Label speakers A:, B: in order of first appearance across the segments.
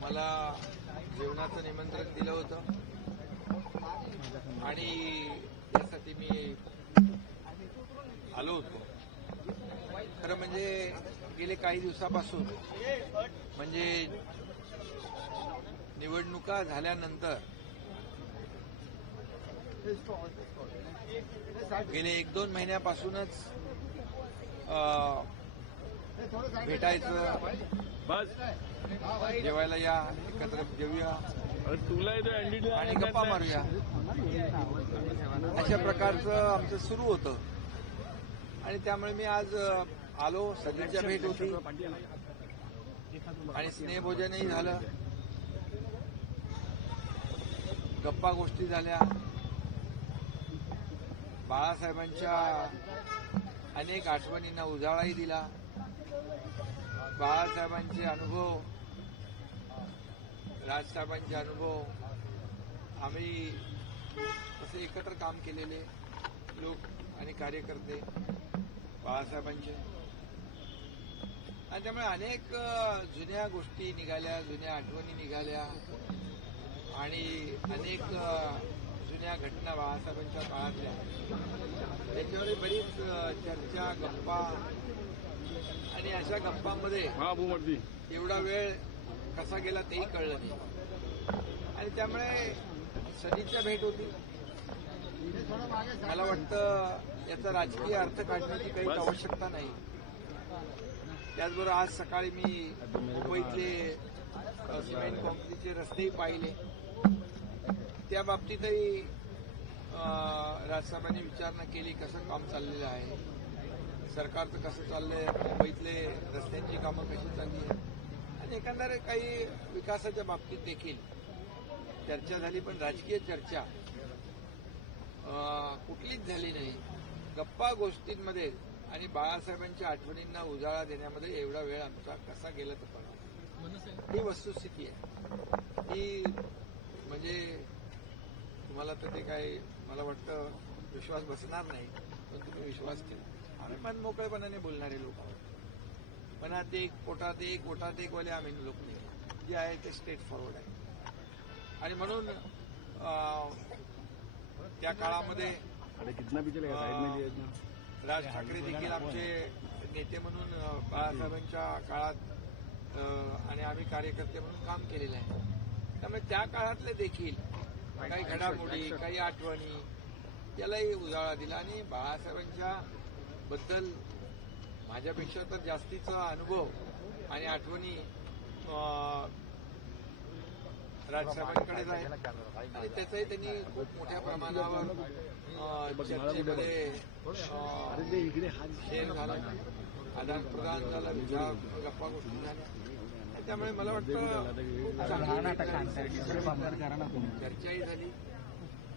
A: मला जेवणाचं निमंत्रण दिलं होतं. आणि यासाठी मी आलो होतो. खरं म्हणजे गेले काही दिवसापासून म्हणजे निवडणुका झाल्यानंतर गेले एक दोन महिन्यापासूनच भेटायचं
B: बस.
A: जेवायला या एकत्र जेवूया
B: तुला अंडी
A: आणि गप्पा मारूया. अशा प्रकारचं आमचं सुरू होतं. आणि त्यामुळे मी आज आलो. सगळ्यांच्या भेट होती. आणि स्नेहभोजनही झालं. गप्पा गोष्टी झाल्या. बाळासाहेबांच्या अनेक आठवणींना उजाळाही दिला. बाळासाहेबांचे अनुभव राजसाहेबांचे अनुभव आम्ही तसे एकत्र काम केलेले लोक आणि कार्यकर्ते बाळासाहेबांचे. आणि त्यामुळे अनेक जुन्या गोष्टी निघाल्या जुन्या आठवणी निघाल्या. आणि अनेक जुन्या घटना बाळासाहेबांच्या काळातल्या. त्याच्यावर बरीच चर्चा गप्पा आणि अशा गप्पांमध्ये
B: हा
A: एवढा वेळ कसा गेला तेही कळलं नाही. आणि त्यामुळे सदिच्छा भेट होती. मला वाटतं याचा राजकीय अर्थ काढण्याची काही आवश्यकता नाही. त्याचबरोबर आज सकाळी मी मुंबईतले सिमेंट कॉन्क्रीटचे रस्तेही पाहिले. त्या बाबतीतही राजसाहेबांनी विचारणा केली कसं काम चाललेलं आहे. सरकारचं कसं चाललंय मुंबईतले रस्त्यांची कामं कशी चालली आहेत? आणि एकंदर काही विकासाच्या बाबतीत देखील चर्चा झाली पण राजकीय चर्चा कुठलीच झाली नाही. गप्पा गोष्टींमध्ये आणि बाळासाहेबांच्या आठवणींना उजाळा देण्यामध्ये एवढा वेळ आमचा कसा गेला तर कळा ही वस्तुस्थिती आहे. ही म्हणजे तुम्हाला तर ते काय मला वाटतं विश्वास बसणार नाही पण तुम्ही विश्वास केला आम्ही मन मोकळेपणाने बोलणारे लोक आहोत. मनात एक पोटात एक पोटात एक वाले आम्ही लोक नाही. जे आहे ते स्ट्रेट फॉरवर्ड आहे. आणि म्हणून अं, त्या काळामध्ये राज ठाकरे देखील आमचे नेते म्हणून बाळासाहेबांच्या काळात आणि आम्ही कार्यकर्ते म्हणून काम केलेलं आहे. त्यामुळे त्या काळातले देखील काही घडामोडी काही आठवणी त्यालाही उजाळा दिला. आणि बाळासाहेबांच्या बद्दल माझ्यापेक्षा तर जास्तीचा अनुभव आणि आठवणी राजसाहेबांकडेच आहे आणि त्याचंही त्यांनी खूप मोठ्या प्रमाणावर चर्चेमध्ये शेअर झाला आदान प्रदान झालं विचार गप्पा गोष्टी झाल्या. त्यामुळे मला वाटतं चर्चाही झाली.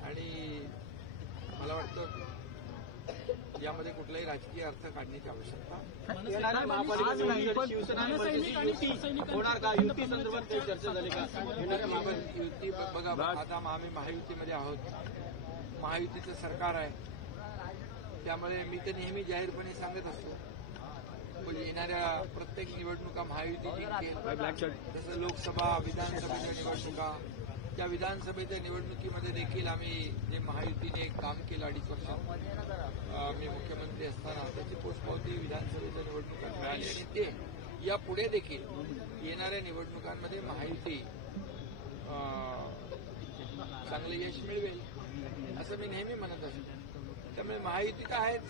A: आणि मला वाटतं यामध्ये कुठलाही राजकीय अर्थ काढण्याची आवश्यकता
C: शिवसेना होणार का? युती संदर्भात काही चर्चा झाली का? येणाऱ्या महापालिका
A: युती बघा आता आम्ही महायुतीमध्ये आहोत. महायुतीचं सरकार आहे. त्यामुळे मी तर नेहमी जाहीरपणे सांगत असतो. पण येणाऱ्या प्रत्येक निवडणुका महायुती जिंकेल जसं लोकसभा विधानसभेच्या निवडणुका त्या विधानसभेच्या निवडणुकीमध्ये देखील आम्ही जे महायुतीने काम केलं अडीच वर्षात मी मुख्यमंत्री असताना त्याची पोचपावती विधानसभेच्या निवडणुकात मिळाली. आणि ते यापुढे देखील येणाऱ्या निवडणुकांमध्ये महायुती चांगलं यश मिळवेल असं मी नेहमी म्हणत असतो. त्यामुळे महायुती तर आहेच.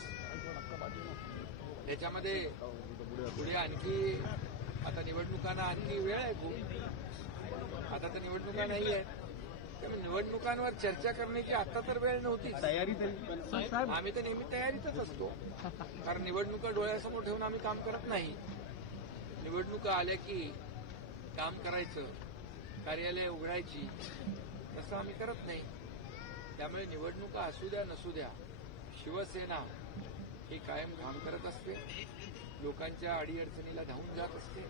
A: त्याच्यामध्ये पुढे आणखी आता निवडणुकांना आणखी वेळ आहे खूप. आता तर निवडणुका नाही आहेत त्यामुळे निवडणुकांवर चर्चा करण्याची आता तर वेळ नव्हतीच
B: तयारी तरी.
A: आम्ही तर नेहमी तयारीतच असतो. कारण निवडणुका डोळ्यासमोर ठेवून आम्ही काम करत नाही. निवडणुका आल्या की काम करायचं कार्यालय उघडायची तसं आम्ही करत नाही. त्यामुळे निवडणुका असू द्या नसू द्या शिवसेना ही कायम काम करत असते. लोकांच्या अडीअडचणीला धावून जात असते.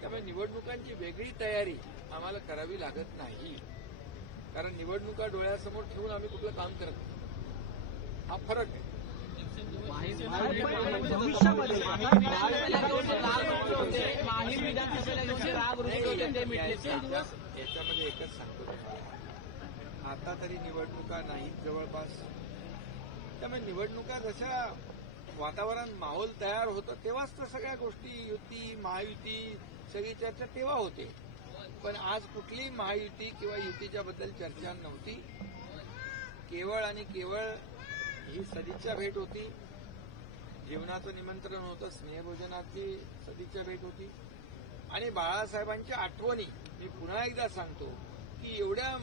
A: त्यामुळे निवडणुकांची वेगळी तयारी आम्हाला करावी लागत नाही. कारण निवडणुका डोळ्यासमोर ठेवून आम्ही कुठलं काम करत नाही. हा फरक आहे. याच्यामध्ये एकच सांगतो आता तरी निवडणुका नाहीत जवळपास. त्यामुळे निवडणुका जशा वातावरण माहोल तयार होतं तेव्हाच तर सगळ्या गोष्टी युती महायुती सगळी चर्चा तेव्हा होते. पण आज कुठलीही महायुती किंवा युतीच्या बद्दल चर्चा नव्हती. केवळ आणि केवळ ही सदिच्छा भेट होती. जेवणाचं निमंत्रण होतं स्नेहभोजनाची सदिच्छा भेट होती. आणि बाळासाहेबांच्या आठवणी मी पुन्हा एकदा सांगतो की एवढ्या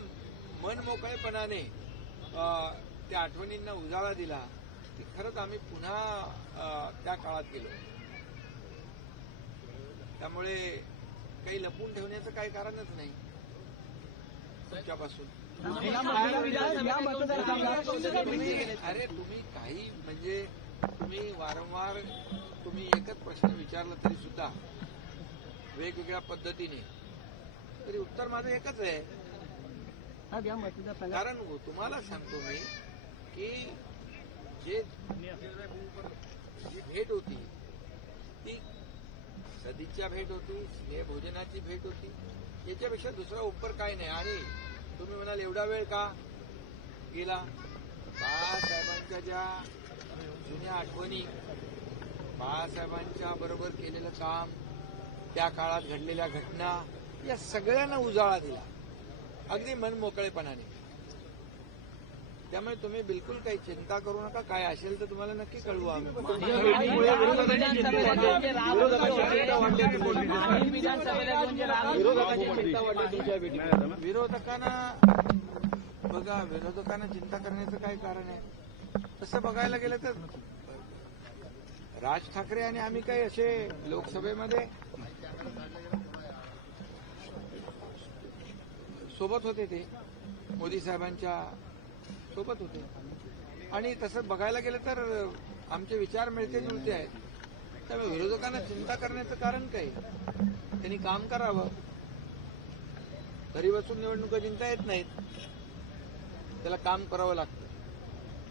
A: मनमोकळेपणाने त्या आठवणींना उजाळा दिला की खरंच आम्ही पुन्हा त्या काळात गेलो. त्यामुळे काही लपून ठेवण्याचं काही कारणच नाही. तुमच्यापासून. अरे तुम्ही काही म्हणजे तुम्ही वारंवार तुम्ही एकच प्रश्न विचारला तरी सुद्धा वेगवेगळ्या पद्धतीने. तरी उत्तर माझं एकच आहे. कारण तुम्हाला सांगतो मी की जे जी भेट होती ती नदीच्या भेट होती स्नेहभोजनाची भेट होती. याच्यापेक्षा दुसरा उपकर काय नाही. आणि तुम्ही म्हणाल एवढा वेळ का गेला? बाळासाहेबांच्या ज्या जुन्या आठवणी बाळासाहेबांच्या बरोबर केलेलं काम त्या काळात घडलेल्या घटना या सगळ्यांना उजाळा दिला. अगदी मनमोकळेपणाने त्यामुळे तुम्ही बिलकुल काही चिंता करू नका. काय असेल तर तुम्हाला नक्की कळवू आम्ही. विरोधकांना बघा विरोधकांना चिंता करण्याचं काय कारण आहे? तसं बघायला गेलं तर राज ठाकरे आणि आम्ही काही असे लोकसभेमध्ये सोबत होते ते. मोदी साहेबांच्या सोबत होते. आणि तसं बघायला गेलं तर आमचे विचार मिळते जुळते आहेत. त्यामुळे विरोधकांना चिंता करण्याचं कारण काय त्यांनी काम करावं. घरी बसून निवडणुका जिंकता येत नाहीत. त्याला काम करावं लागतं.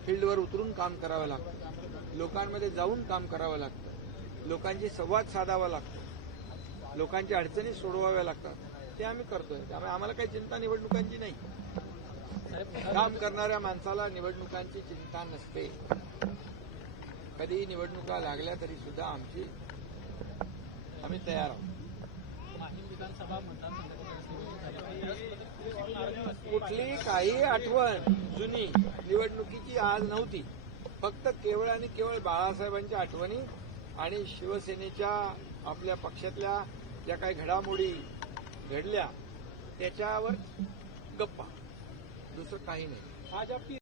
A: फील्डवर उतरून काम करावं लागतं. लोकांमध्ये जाऊन काम करावं लागतं. लोकांशी संवाद साधावा लागतो. लोकांच्या अडचणी सोडवाव्या लागतात. ते आम्ही करतोय. त्यामुळे आम्हाला काही चिंता निवडणुकांची नाही. काम करणाऱ्या माणसाला निवडणुकांची चिंता नसते. कधी निवडणुका लागल्या तरी सुद्धा आमची आम्ही तयार आहोत. कुठली काही आठवण जुनी निवडणुकीची आज नव्हती. फक्त केवळ आणि केवळ बाळासाहेबांच्या आठवणी आणि शिवसेनेच्या आपल्या पक्षातल्या ज्या काही घडामोडी घडल्या त्याच्यावर गप्पा. दुसरं काही नाही.
C: आज आपकी